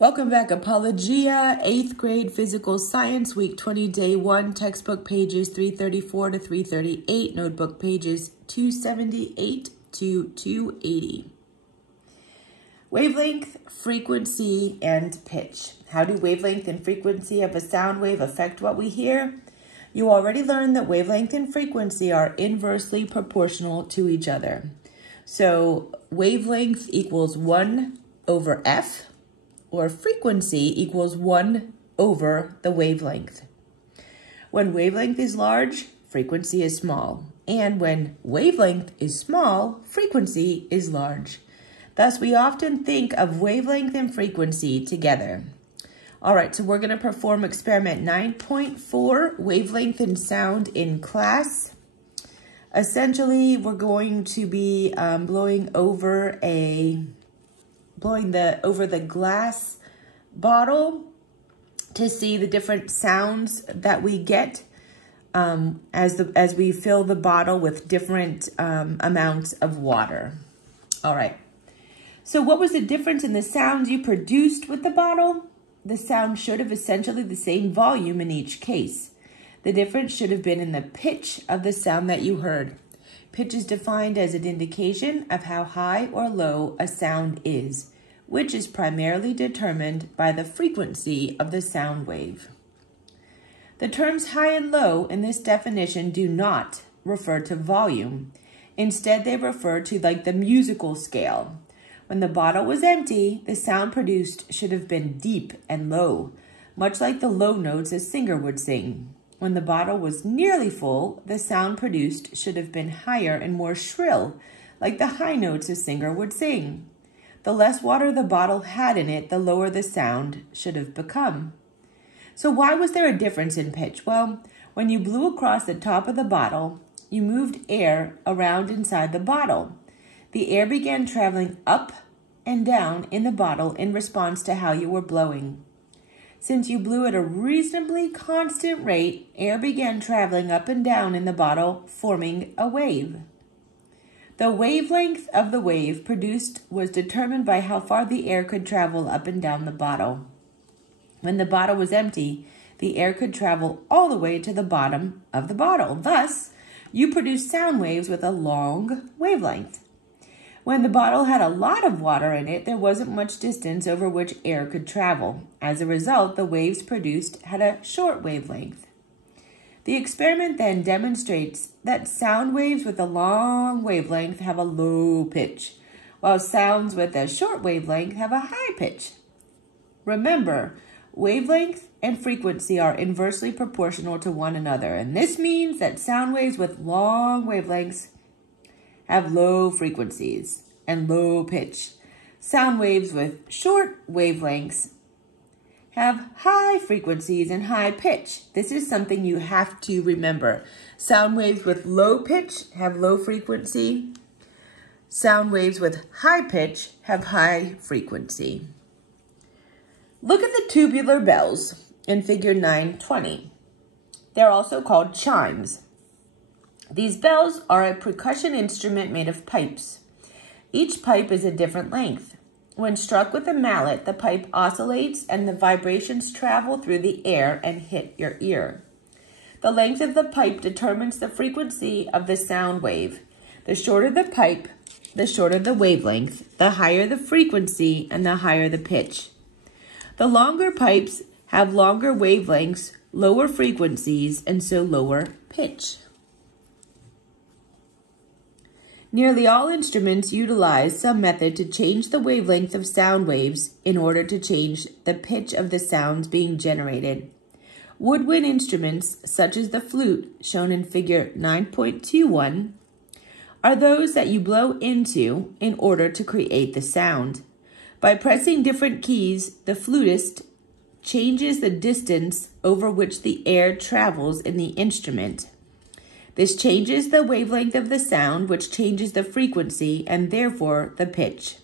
Welcome back, Apologia, 8th grade physical science, week 20, day 1, textbook pages 334 to 338, notebook pages 278 to 280. Wavelength, frequency, and pitch. How do wavelength and frequency of a sound wave affect what we hear? You already learned that wavelength and frequency are inversely proportional to each other. So wavelength equals 1 over f, or frequency equals 1 over the wavelength. When wavelength is large, frequency is small. And when wavelength is small, frequency is large. Thus, we often think of wavelength and frequency together. All right, so we're going to perform experiment 9.4, wavelength and sound in class. Essentially, we're going to be blowing over the glass bottle to see the different sounds that we get as we fill the bottle with different amounts of water. All right. So what was the difference in the sounds you produced with the bottle? The sound should have essentially the same volume in each case. The difference should have been in the pitch of the sound that you heard. Pitch is defined as an indication of how high or low a sound is, which is primarily determined by the frequency of the sound wave. The terms high and low in this definition do not refer to volume. Instead, they refer to like the musical scale. When the bottle was empty, the sound produced should have been deep and low, much like the low notes a singer would sing. When the bottle was nearly full, the sound produced should have been higher and more shrill, like the high notes a singer would sing. The less water the bottle had in it, the lower the sound should have become. So why was there a difference in pitch? Well, when you blew across the top of the bottle, you moved air around inside the bottle. The air began traveling up and down in the bottle in response to how you were blowing. Since you blew at a reasonably constant rate, air began traveling up and down in the bottle, forming a wave. The wavelength of the wave produced was determined by how far the air could travel up and down the bottle. When the bottle was empty, the air could travel all the way to the bottom of the bottle. Thus, you produced sound waves with a long wavelength. When the bottle had a lot of water in it, there wasn't much distance over which air could travel. As a result, the waves produced had a short wavelength. The experiment then demonstrates that sound waves with a long wavelength have a low pitch, while sounds with a short wavelength have a high pitch. Remember, wavelength and frequency are inversely proportional to one another, and this means that sound waves with long wavelengths have low frequencies and low pitch. Sound waves with short wavelengths have high frequencies and high pitch. This is something you have to remember. Sound waves with low pitch have low frequency. Sound waves with high pitch have high frequency. Look at the tubular bells in figure 920. They're also called chimes. These bells are a percussion instrument made of pipes. Each pipe is a different length. When struck with a mallet, the pipe oscillates and the vibrations travel through the air and hit your ear. The length of the pipe determines the frequency of the sound wave. The shorter the pipe, the shorter the wavelength, the higher the frequency, and the higher the pitch. The longer pipes have longer wavelengths, lower frequencies, and so lower pitch. Nearly all instruments utilize some method to change the wavelength of sound waves in order to change the pitch of the sounds being generated. Woodwind instruments, such as the flute, shown in figure 9.21, are those that you blow into in order to create the sound. By pressing different keys, the flutist changes the distance over which the air travels in the instrument. This changes the wavelength of the sound, which changes the frequency and therefore the pitch.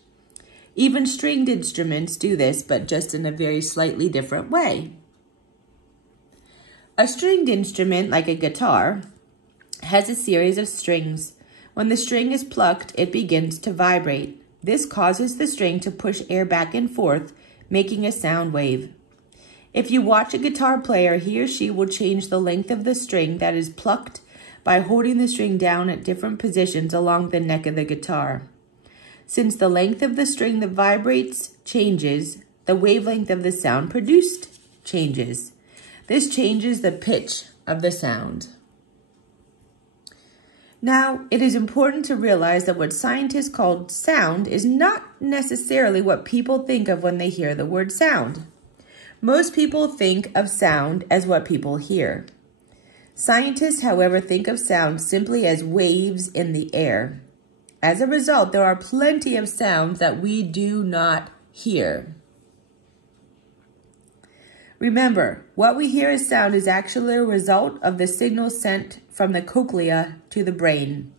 Even stringed instruments do this, but just in a very slightly different way. A stringed instrument, like a guitar, has a series of strings. When the string is plucked, it begins to vibrate. This causes the string to push air back and forth, making a sound wave. If you watch a guitar player, he or she will change the length of the string that is plucked by holding the string down at different positions along the neck of the guitar. Since the length of the string that vibrates changes, the wavelength of the sound produced changes. This changes the pitch of the sound. Now, it is important to realize that what scientists call sound is not necessarily what people think of when they hear the word sound. Most people think of sound as what people hear. Scientists, however, think of sound simply as waves in the air. As a result, there are plenty of sounds that we do not hear. Remember, what we hear as sound is actually a result of the signals sent from the cochlea to the brain.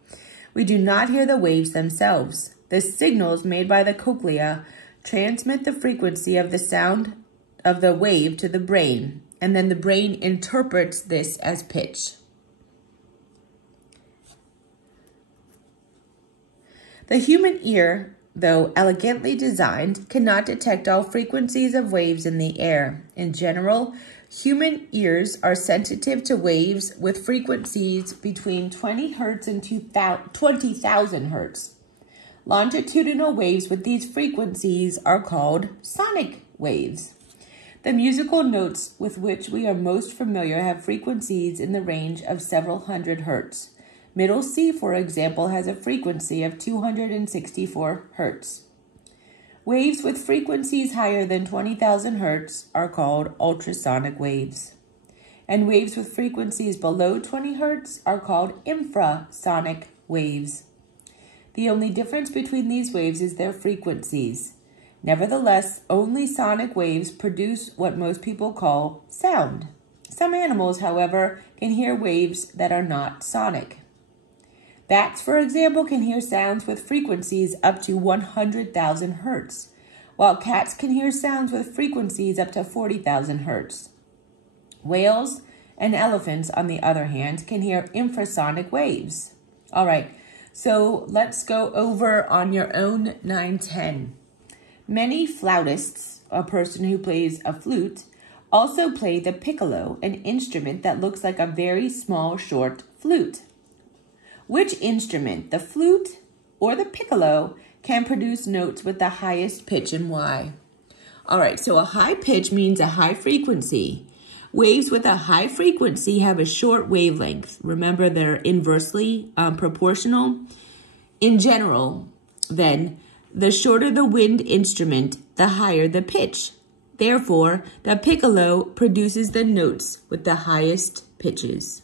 We do not hear the waves themselves. The signals made by the cochlea transmit the frequency of the sound of the wave to the brain, and then the brain interprets this as pitch. The human ear, though elegantly designed, cannot detect all frequencies of waves in the air. In general, human ears are sensitive to waves with frequencies between 20 Hz and 20,000 Hz. Longitudinal waves with these frequencies are called sonic waves. The musical notes with which we are most familiar have frequencies in the range of several hundred hertz. Middle C, for example, has a frequency of 264 hertz. Waves with frequencies higher than 20,000 hertz are called ultrasonic waves. And waves with frequencies below 20 hertz are called infrasonic waves. The only difference between these waves is their frequencies. Nevertheless, only sonic waves produce what most people call sound. Some animals, however, can hear waves that are not sonic. Bats, for example, can hear sounds with frequencies up to 100,000 hertz, while cats can hear sounds with frequencies up to 40,000 hertz. Whales and elephants, on the other hand, can hear infrasonic waves. All right, so let's go over on your own 910. Many flautists, a person who plays a flute, also play the piccolo, an instrument that looks like a very small, short flute. Which instrument, the flute or the piccolo, can produce notes with the highest pitch and why? All right, so a high pitch means a high frequency. Waves with a high frequency have a short wavelength. Remember, they're inversely proportional. In general, then, the shorter the wind instrument, the higher the pitch. Therefore, the piccolo produces the notes with the highest pitches.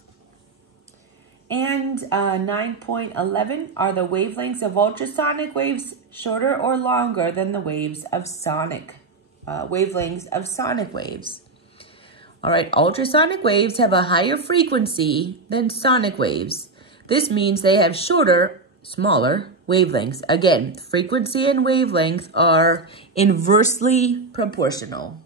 And 9.11, are the wavelengths of ultrasonic waves shorter or longer than the waves of wavelengths of sonic waves? All right, ultrasonic waves have a higher frequency than sonic waves. This means they have shorter, smaller wavelengths. Again, frequency and wavelength are inversely proportional.